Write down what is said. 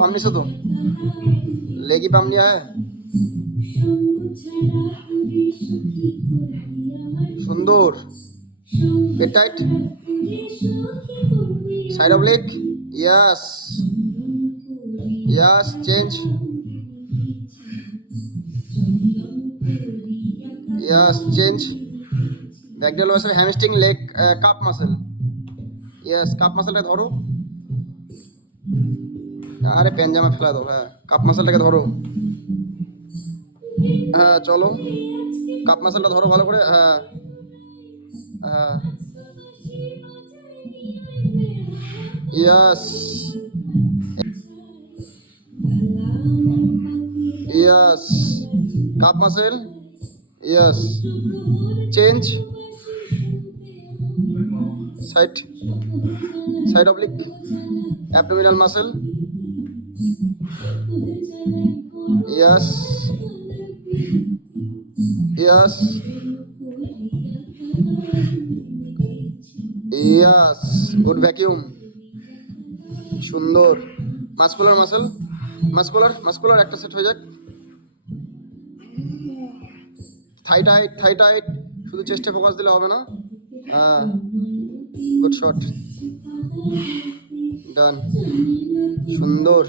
palm नहीं सो तुम लेगी पाम लिया है सुंदर पेट tight side of leg yes yes change yes change बैकडेल muscle hamstring leg calf muscle yes calf मसलটা ধরো আরে পেনজামা ফেলা দাও হ্যাঁ কাপ মাসলটাকে ধরো হ্যাঁ চলো কাপ মাসলটা ধরো ভালো করে হ্যাঁ হ্যাঁ yes yes calf muscle yes change side side oblique abdominal muscle yes yes yes good vacuum সুন্দর মাসকুলার মাসল মাসকুলার মাসকুলার একটা সেট হয়ে যাক থাই টাইট শুধু চেস্টে ফোকাস দিলে হবে না হ্যাঁ গুড শট ডান সুন্দর